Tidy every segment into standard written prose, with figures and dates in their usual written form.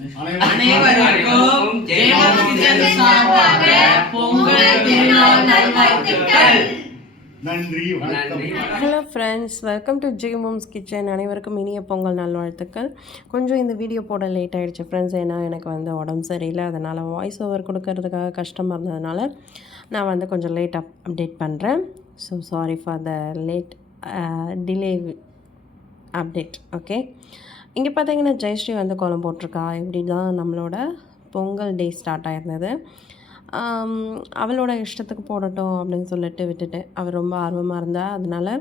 அனைவருக்கும் ஜெயமோம்ஸ் கிச்சன் சார்பாக பொங்கல் திருநாள் நல்வாழ்த்துக்கள். நன்றி. Hello friends, welcome to Jayamoms kitchen. அனைவருக்கும் இனிய பொங்கல் நல்வாழ்த்துக்கள். கொஞ்சம் இந்த வீடியோ போட லேட் ஆகிடுச்சு ஃப்ரெண்ட்ஸ். ஏன்னா எனக்கு வந்து உடம்பு சரியில்லை, அதனால் வாய்ஸ் ஓவர் கொடுக்கறதுக்காக கஷ்டமாக இருந்ததுனால நான் வந்து கொஞ்சம் லேட் அப்டேட் பண்ணுறேன். So sorry for the late delay update. Okay, இங்கே பார்த்தீங்கன்னா ஜெயஸ்ரீ வந்து கோலம் போட்டிருக்கா. இப்படி தான் நம்மளோட பொங்கல் டே ஸ்டார்ட் ஆகிருந்தது. அவளோட இஷ்டத்துக்கு போடட்டும் அப்படின்னு சொல்லிட்டு விட்டுட்டு, அவள் ரொம்ப ஆர்வமாக இருந்தா. அதனால்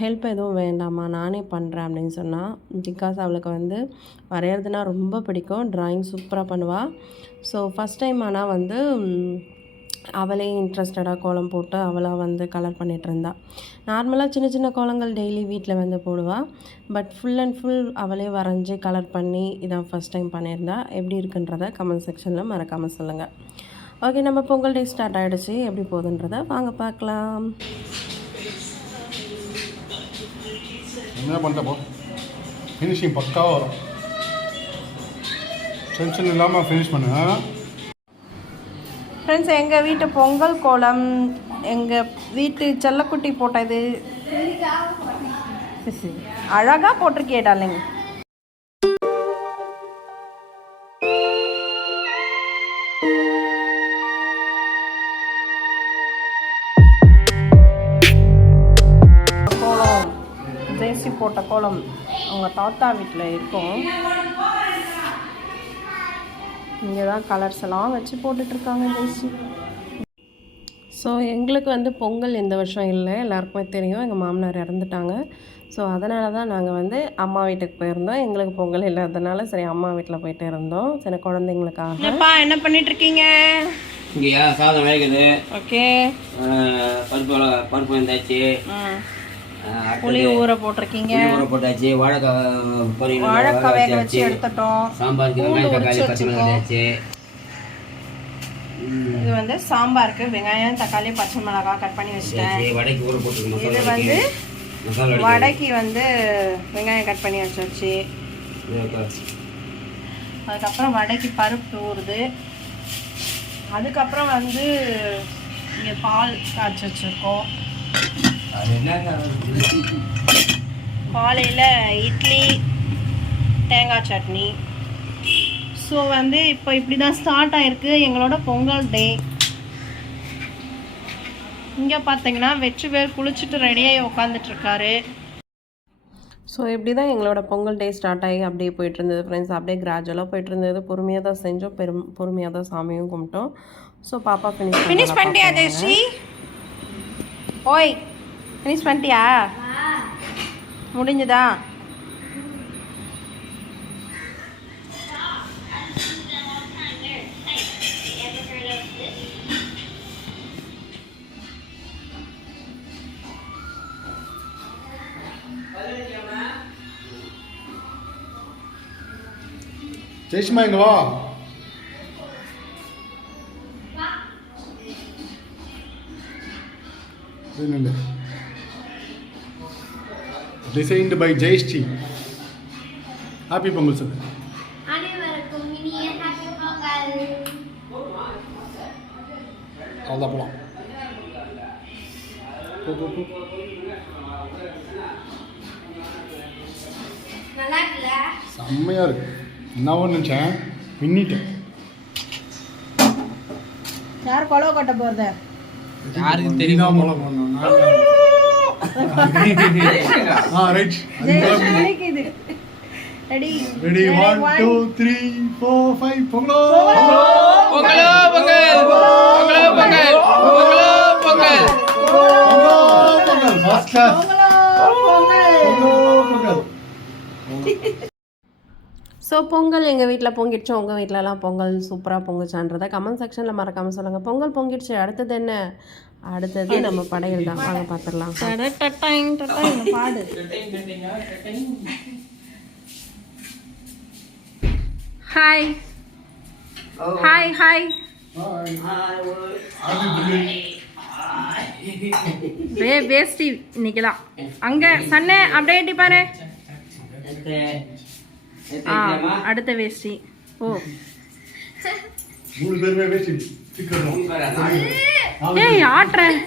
ஹெல்ப் எதுவும் வேண்டாமா, நானே பண்ணுறேன் அப்படின்னு சொன்னால். பிகாஸ் அவளுக்கு வந்து வரைகிறதுனா ரொம்ப பிடிக்கும், ட்ராயிங் சூப்பராக பண்ணுவாள். ஸோ ஃபஸ்ட் டைம் ஆனால் வந்து அவளே இன்ட்ரெஸ்டடாக கோலம் போட்டு அவளாக வந்து கலர் பண்ணிகிட்டு இருந்தா. நார்மலாக சின்ன சின்ன கோலங்கள் டெய்லி வீட்டில் வந்து போடுவாள். பட் ஃபுல் அண்ட் ஃபுல் அவளே வரைஞ்சி கலர் பண்ணி இதான் ஃபஸ்ட் டைம் பண்ணியிருந்தா. எப்படி இருக்குன்றதை கமெண்ட் செக்ஷனில் மறக்காமல் சொல்லுங்கள். ஓகே, நம்ம பொங்கல் டே ஸ்டார்ட் ஆகிடுச்சு. எப்படி போகுதுன்றதை வாங்க பார்க்கலாம். என்ன பண்ணுறப்போ ஃபினிஷிங் பக்காவாக வரும், டென்ஷன் இல்லாமல் ஃபினிஷ் பண்ணு. ஃப்ரெண்ட்ஸ், எங்கள் வீட்டு பொங்கல் கோலம் எங்கள் வீட்டு செல்லக்குட்டி போட்டது. அழகாக போட்டிருக்கே டார்லிங். கோலம் ஜெயஸ்ரீ போட்ட கோலம் அவங்க தாத்தா வீட்டில் இருக்கும். இங்கே தான் கலர்ஸ் எல்லாம் வச்சு போட்டுட்ருக்காங்க ஜெயஸ்ரீ. ஸோ எங்களுக்கு வந்து பொங்கல் இந்த வருஷம் இல்லை, எல்லாருக்குமே தெரியும். எங்கள் மாமனார் இறந்துட்டாங்க. ஸோ அதனால தான் நாங்கள் வந்து அம்மா வீட்டுக்கு போயிருந்தோம். எங்களுக்கு பொங்கல் இல்லாததுனால சரி அம்மா வீட்டில் போயிட்டு இருந்தோம். சரி குழந்தைங்களுக்காக. என்ன பண்ணிட்டு இருக்கீங்க? இங்கேயா சாதம் வேகுது. ஓகே, பருப்பு வந்தாச்சு, புளி ஊற போட்டிருக்கீங்க, ஊற போட்டாச்சு, வாழைக்காய் வேக வச்சு எடுத்துட்டோம், சாம்பாருக்கு வெங்காயம் தக்காளி பச்சை மிளகாய் ஆச்சு. இது வந்து சாம்பாருக்கு வெங்காயம் தக்காளி பச்சை மிளகாய் கட் பண்ணி வச்சுட்டேன். வடைக்கு ஊற போட்டுருக்கோம். இது வந்து வடைக்கு வந்து வெங்காயம் கட் பண்ணி வச்சாச்சு. அதுக்கப்புறம் வடைக்கு பருப்பு ஊறுது. அதுக்கப்புறம் வந்து இங்கே பால் காய்ச்சி வச்சுருக்கோம். காலையில் இட்லி தேங்காய் சட்னி. ஸோ வந்து இப்போ இப்படி தான் ஸ்டார்ட் ஆகிருக்கு எங்களோட பொங்கல் டே. இங்கே பார்த்தீங்கன்னா வெற்றிவேல் குளிச்சுட்டு ரெடியாகி உட்காந்துட்ருக்காரு. ஸோ இப்படி தான் எங்களோட பொங்கல் டே ஸ்டார்ட் ஆகி அப்படியே போயிட்டு இருந்தது ஃப்ரெண்ட்ஸ். அப்படியே கிராஜுவலாக போயிட்டு இருந்தது. பொறுமையாக தான் செஞ்சோம், பொறுமையாக தான் சாமியும் கும்பிட்டோம். ஸோ பாப்பா ஃபினிஷ் பண்ணிட்டியா ஜெயஸ்ரீ? ஓய், ஃபினிஷ் பண்ணிட்டியா? முடிஞ்சுதா? ஜெயஸ்மா இங்க வா. Designed by Jayashree. Happy Pongal sir. அனைவருக்கும் இனிய happy பொங்கல். அவ்வளோ போலாம். நல்லா இருக்குல்ல? செம்மையா இருக்கு. என்ன நினைச்சேன், பின்னிட்டேன். யார் கொலவை கட்ட போகிறது? யாருக்கு தெரியுமா மூலம் பண்ணோம். ரைட். ரெடி ரெடி 1 2 3 4 5 பொங்கலோ பொங்கலோ பொங்கல் பொங்கலோ பொங்கல் பொங்கலோ Pongal Pongal first class Pongal. So Pongal எங்கள் வீட்டில் பொங்கிடுச்சு. உங்கள் வீட்டிலலாம் பொங்கல் சூப்பராக பொங்குச்சான்றதை கமெண்ட் செக்ஷனில் மறக்காமல் சொல்லுங்கள். பொங்கல் பொங்கிடுச்சு, அடுத்தது என்ன? அடுத்தது நம்ம படையல் தான். வாங்க பார்த்துடலாம். பாடு. Hi hi hi. வேஸ்டி இன்னைக்கு தான். அங்கே சன்னே அப்படியே பாரு. அடுத்த வேஷ்டி. ஓ 3 பேருமே வேஷ்டி சிக்கணும். ஏய் ஆட்றேன்.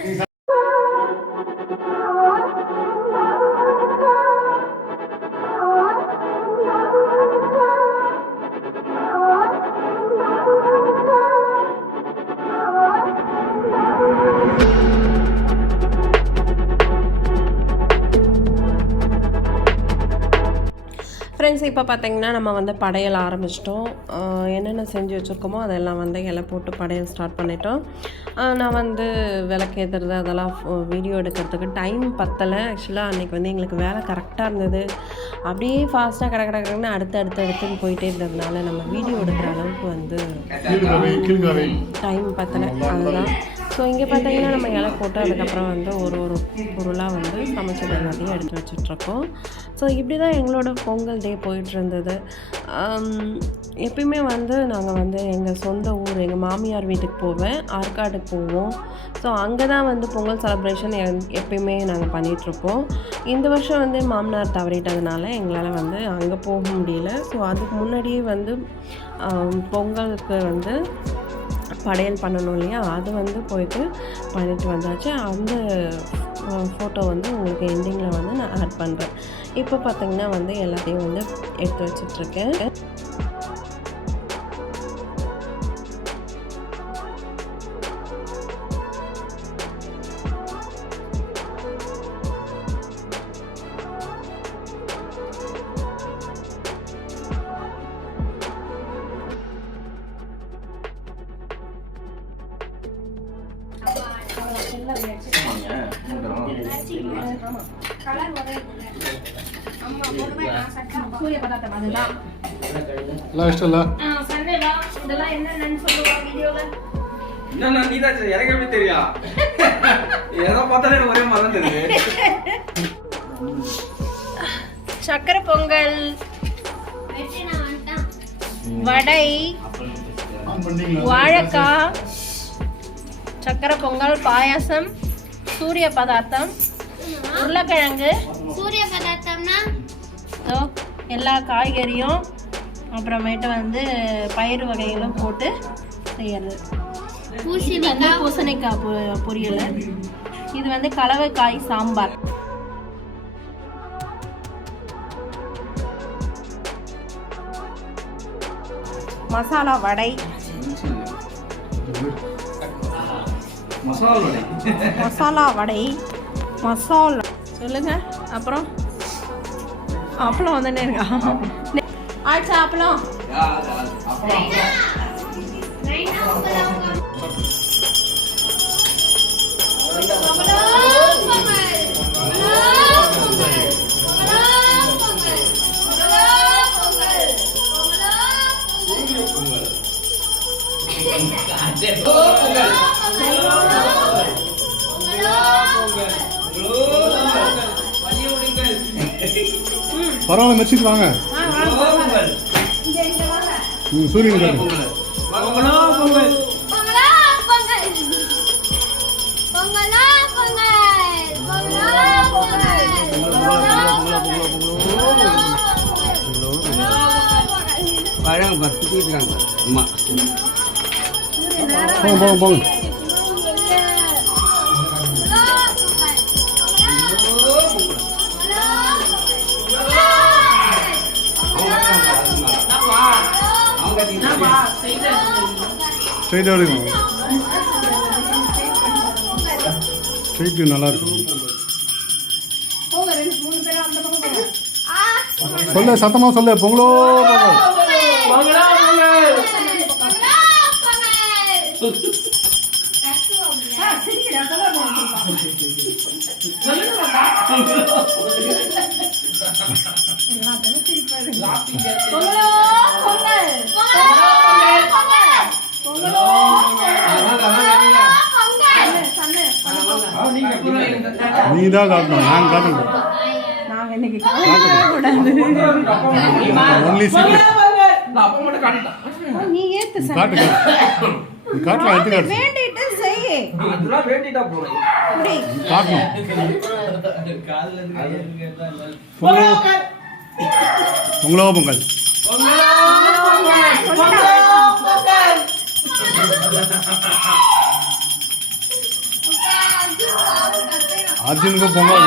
ஃப்ரெண்ட்ஸ், இப்போ பார்த்தீங்கன்னா நம்ம வந்து படையல் ஆரம்பிச்சிட்டோம். என்னென்ன செஞ்சு வச்சுருக்கோமோ அதெல்லாம் வந்து இலை போட்டு படையல் ஸ்டார்ட் பண்ணிட்டோம். நான் வந்து விளக்கேற்றுறது அதெல்லாம் வீடியோ எடுக்கிறதுக்கு டைம் பத்தலை. ஆக்சுவலாக அன்றைக்கி வந்து எங்களுக்கு வேலை கரெக்டாக இருந்தது. அப்படியே ஃபாஸ்ட்டாக கடன்னு அடுத்துன்னு போயிட்டே இருந்ததுனால நம்ம வீடியோ எடுக்கிற அளவுக்கு வந்து டைம் பத்தலை. அதுதான். ஸோ இங்கே பார்த்தீங்கன்னா நம்ம இலை போட்டு அதுக்கப்புறம் வந்து ஒரு பொருளாக வந்து சமைச்சது எல்லாத்தையும் எடுத்து வச்சிட்ருக்கோம். ஸோ இப்படி தான் எங்களோட பொங்கல் டே போயிட்டு இருந்தது. எப்பயுமே வந்து நாங்கள் வந்து எங்கள் சொந்த ஊர் எங்கள் மாமியார் வீட்டுக்கு போவேன், ஆற்காடுக்கு போவோம். ஸோ அங்கே தான் வந்து பொங்கல் செலிப்ரேஷன் எப்பயுமே நாங்கள் பண்ணிகிட்ருப்போம். இந்த வருஷம் வந்து மாமனார் தவறிட்டதுனால எங்களால் வந்து அங்கே போக முடியல. ஸோ அதுக்கு முன்னாடியே வந்து பொங்கலுக்கு வந்து படையல் பண்ணணும் இல்லையா, அது வந்து போயிட்டு பண்ணிட்டு வந்தாச்சு. அந்த ஃபோட்டோ வந்து உங்களுக்கு எண்டிங்கில் வந்து நான் ஆட் பண்ணுறேன். இப்போ பார்த்திங்கன்னா வந்து எல்லாத்தையும் வந்து எடுத்து வச்சிட்ருக்கேன். சூரிய பதார்த்தம் அதுதான் எல்லாம் இஷ்டம்ல. இதெல்லாம் என்னன்னு சொல்லுவா வீடியோல. என்ன நீ தான் எனக்கு எப்படி தெரியும்? ஏதோ பார்த்தாலே ஒரே மாதிரி தான் தெரியுது. சக்கரை பொங்கல், வடை, வாழைக்காய், சக்கரை பொங்கல், பாயாசம், சூரிய பதார்த்தம், உருளைக்கிழங்கு, சூரிய பதார்த்தம்னா எல்லா காய்கறியும் அப்புறமேட்டு வந்து பயிறு வகைகளும் போட்டு செய்யறது. இது வந்து பூசணிக்காய் பொரியல். இது வந்து கலவைக்காய் சாம்பார். மசாலா வடை, மசாலா வடை, மசாலா சொல்லுங்க. அப்புறம் அப்பளம் வந்துட்டே இருக்கா? ஆச்சா அப்பளம். பரவாயில்ல, மெச்சிட்டு வாங்க. சூரியன் பழம் பத்துக்கிட்டாங்க அம்மா. போங்க. ஸ்ட்ரைட்டாக எடுக்கணும். ஸ்ட்ரைட்டு நல்லா இருக்கும். சொல்லு, சத்தமாக சொல்லு. பொங்கலோ பொங்கல். நீ தான் காட்டணும், நான் காட்டணும். ஒன்லி சீக்கிரம் நீ ஏத்து காட்டு காட்டலாம். எடுத்து காட்டு. வேண்டிட்டு செய். அதெல்லாம் வேண்டிட்டா போறேன். காட்டணும். பொங்கலோ பொங்கல். அர்ஜுனுக்கு பொங்கல்.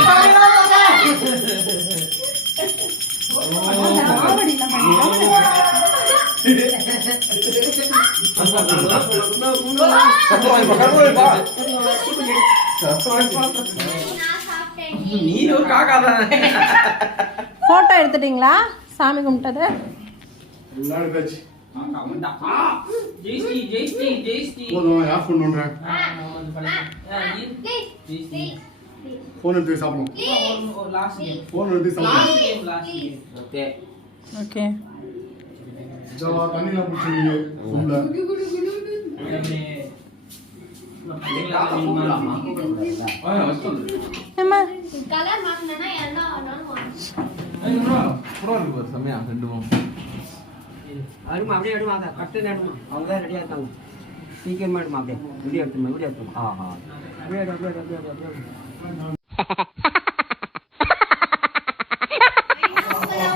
நீ ஒரு காக்கா தானே. ஃபோட்டோ எடுத்துட்டிங்களா சாமி கும்பிட்டது? எல்லாம் எடுத்தாச்சு. ஜெய்ஸ்ரீ ஜெய்ஸ்ரீ ஜெய்ஸ்ரீ. போதும், யார் ஃபோன் பண்ணுறேன்? ஃபோன் எடுத்து சாப்பிடணும். ஃபோன் எடுத்து சாப்பிடணும். ஓகே. ஜவா தண்ணியில் பிடிச்சிங்க ஃபுல்ல. ஏம்மா கலர் மாத்தினா என்ன ஆனாலும் வாங்க. செம்மையா ரெண்டு அருமா அப்படியே எடுமாங்க கட்டு நடுமா அவங்க தான் ரெடியாக இருக்காங்க சீக்கிரமாக எடுமா அப்படியே வீடியோ எடுத்துமா வீடியோ எடுத்துமா ஆஹா அப்படியே அப்படியே அப்படியே அப்படியே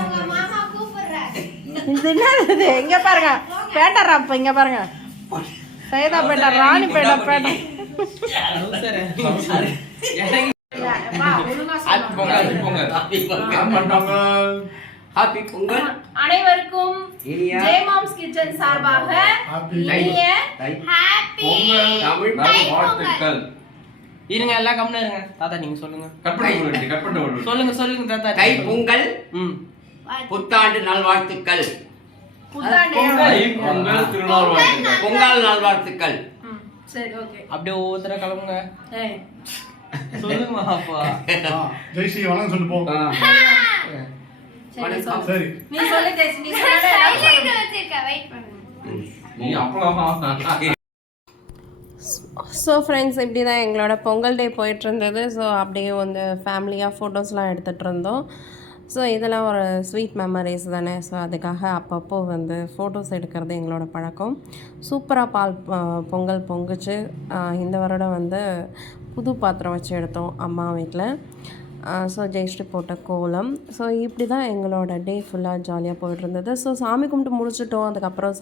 உங்க மாமா கூப்பிடுறாரு. இது என்னது? இங்க பாருங்க பேட்டர் அப்ப இங்க பாருங்க சைதா பேட்டர் ராணி பேட்டர் பேட்டர். ஹாப்பி பொங்கல் அனைவருக்கும் இனிய ஜெய் மாம்ஸ் கிச்சன் சார்பாக இனிய ஹாப்பி தமிழ் வாழ்த்துக்கள். இருங்க எல்லாம் கம்முன்னு இருங்க தாத்தா நீங்க சொல்லுங்க கட் பண்ண சொல்லுங்க சொல்லுங்க தாத்தா தை பொங்கல் ம் புத்தாண்டு நல்வாழ்த்துக்கள் புத்தாண்டு. பொங்கல் திருநாள் வாழ்த்துக்கள். பொங்கல் நல்வாழ்த்துக்கள் சரி ஓகே. அப்படியே ஒவ்வொருத்தர கிளம்புங்க ஏய் சொல்லுங்க அப்பா ஜெய்ஸ்ரீ வணக்கம் சொல்லு போ. சரி சொல்லு. சரி. நீ சொல்லு ஜெய்ஸ் நீ சொல்லு. சைலண்ட் வச்சிருக்க வெயிட் பண்ணுங்க. நீ அப்பளமா ஸோ ஃப்ரெண்ட்ஸ் இப்படி தான் எங்களோட பொங்கல் டே போயிட்டு இருந்தது. ஸோ அப்படியே வந்து ஃபேமிலியாக ஃபோட்டோஸ்லாம் எடுத்துகிட்டு இருந்தோம். ஸோ இதெல்லாம் ஒரு ஸ்வீட் மெமரிஸ் தானே. ஸோ அதுக்காக அப்பப்போ வந்து ஃபோட்டோஸ் எடுக்கிறது எங்களோட பழக்கம். சூப்பராக பொங்கல் பொங்குச்சு. இந்த வருடம் வந்து புது பாத்திரம் வச்சு எடுத்தோம் அம்மா வீட்டில். ஸோ ஜெயஸ்ரீ போட்ட கோலம். ஸோ இப்படி தான் எங்களோட டே ஃபுல்லாக ஜாலியாக போயிட்டுருந்தது. ஸோ சாமி கும்பிட்டு முடிச்சிட்டோம். அதுக்கப்புறம்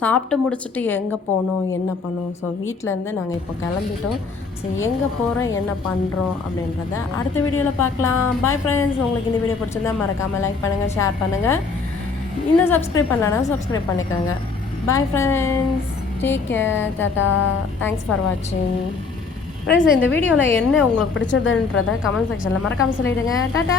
சாப்பிட்டு முடிச்சுட்டு எங்கே போனோம் என்ன பண்ணோம். ஸோ வீட்டிலேருந்து நாங்கள் இப்போ கிளம்பிட்டோம். ஸோ எங்கே போகிறோம் என்ன பண்ணுறோம் அப்படின்றத அடுத்த வீடியோவில் பார்க்கலாம். Bye friends. உங்களுக்கு இந்த வீடியோ பிடிச்சிருந்தா மறக்காமல் லைக் பண்ணுங்கள், ஷேர் பண்ணுங்கள். இன்னும் சப்ஸ்கிரைப் பண்ணலன்னா சப்ஸ்கிரைப் பண்ணிக்கோங்க. Bye friends. Take care. Tata. Thanks for வாட்சிங். ஃப்ரெண்ட்ஸ் இந்த வீடியோவில் என்ன உங்களுக்கு பிடிச்சதுன்றதை கமெண்ட் செக்ஷனில் மறக்காமல் சொல்லிவிடுங்க. டாடா.